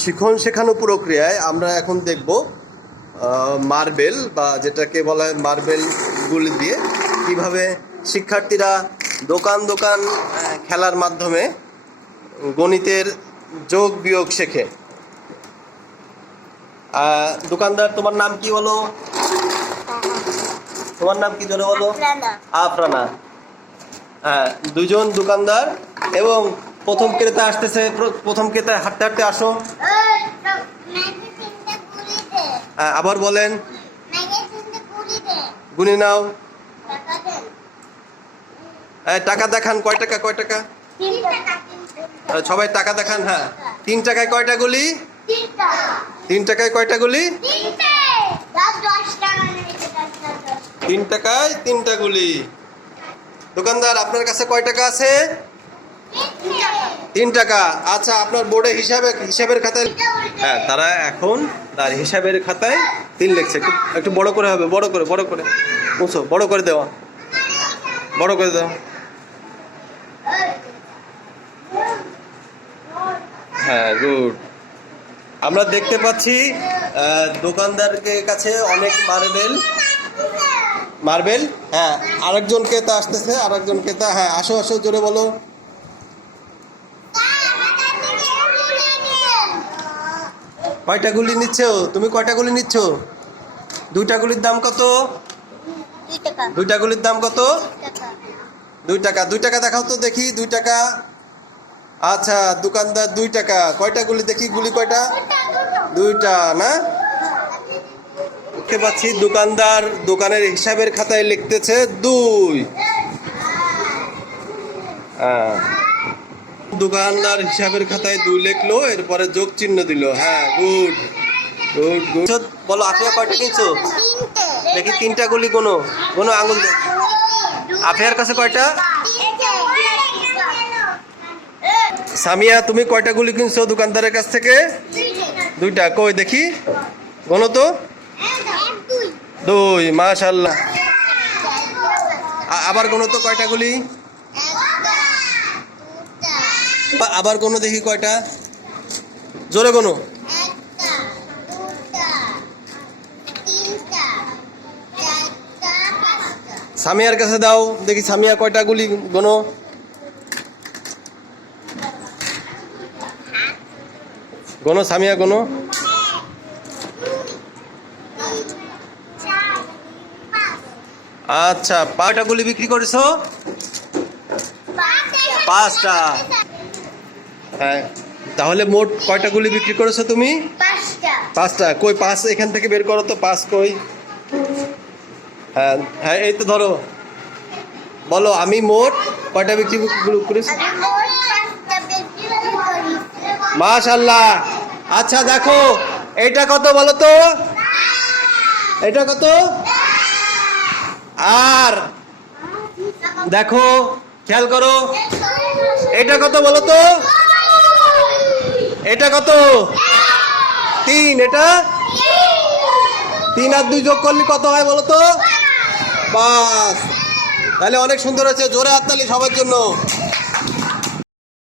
শিখন শেখানো প্রক্রিয়ায় আমরা এখন দেখব মার্বেল বা যেটাকে বলা হয় মার্বেলগুলি দিয়ে কিভাবে শিক্ষার্থীরা দোকান দোকান খেলার মাধ্যমে গণিতের যোগ বিয়োগ শেখে। দোকানদার, তোমার নাম কি বলো? তোমার নাম কি জোরে বলো? আফরানা। হ্যাঁ, দুজন দোকানদার এবং প্রথম ক্রেতা আসতেছে। প্রথম ক্রেতা হাঁটতে হাঁটতে আসো। আবার বলেন, গুনে নাও। টাকা দেখান, কয় টাকা? কয় টাকা? সবাই টাকা দেখান। হ্যাঁ, 3 টাকায় কয়টা গুলি? 3 টাকায় কয়টা গুলি? 3 টাকায় 3টা গুলি। দোকানদার, আপনার কাছে কয় টাকা আছে? 3 টাকা। আচ্ছা, আপনার বোর্ডে হিসাবের খাতায়, হ্যাঁ, তারা এখন তার হিসাবের খাতায় 3 লিখছে। একটু বড় করে হবে, বড় করে বুঝছো, বড় করে দেওয়া, বড় করে দেওয়া। হ্যাঁ, গুড। আমরা দেখতে পাচ্ছি দোকানদারের কাছে অনেক মার্বেল। হ্যাঁ, আরেকজন ক্রেতা আসতেছে, আরেকজন ক্রেতা। হ্যাঁ, আসো আসো, জোরে বলো। কয়টা গুলি নিচ্ছ তুমি? কয়টা গুলি নিচ্ছ? 2টা গুলির দাম কত? 2টা গুলির দাম কত? 2 টাকা। 2 টাকা দেখাও তো দেখি। 2 টাকা। আচ্ছা, দোকানদার 2 টাকা। কয়টা গুলি দেখি? গুলি কয়টা? 2টা না? দেখতে পাচ্ছি দোকানদার দোকানের হিসাবের খাতায় লিখতেছে 2। দোকানদার হিসাবের খাতায় 2 লিখলো, এরপরে যোগ চিহ্ন দিল। হ্যাঁ, গুড গুড গুড। বলো, আফিয়া কয়টা কিনছো? দেখি 3টা গুলি কোনো আঙুল দে। আফিয়ার কাছে কয়টা? সামিয়া, তুমি কয়টা গুলি কিনছো দোকানদারের কাছ থেকে? 2টা। কই দেখি, গোনো তো। 2। মাশাআল্লাহ। আবার গোনো তো, কয়টা গুলি? আবার গোনো দেখি, কয়টা? জোরে গোনো। সামিয়ার কাছে দাও দেখি, সামিয়া কয়টা গুলি গোনো। গোনো, সামিয়া গোনো। আচ্ছা, 5টা গুলি বিক্রি করেছো? 5টা। হ্যাঁ, তাহলে মোট কয়টা গুলি বিক্রি করেছো তুমি? 5টা। কই 5 এখান থেকে বের করো তো, 5 কই? হ্যাঁ হ্যাঁ, এই তো ধরো। বলো, আমি মোট কয়টা বিক্রি করেছি? মাশাআল্লাহ। আচ্ছা, দেখো এটা কত বলো তো? এটা কত? আর দেখো, খেয়াল করো, এটা কত বলো তো? এটা কত? 3। এটা 3 আর 2 যোগ করলে কত হয় বলো তো? 5। তাহলে অনেক সুন্দর হয়েছে। জোরে হাততালি সবার জন্য।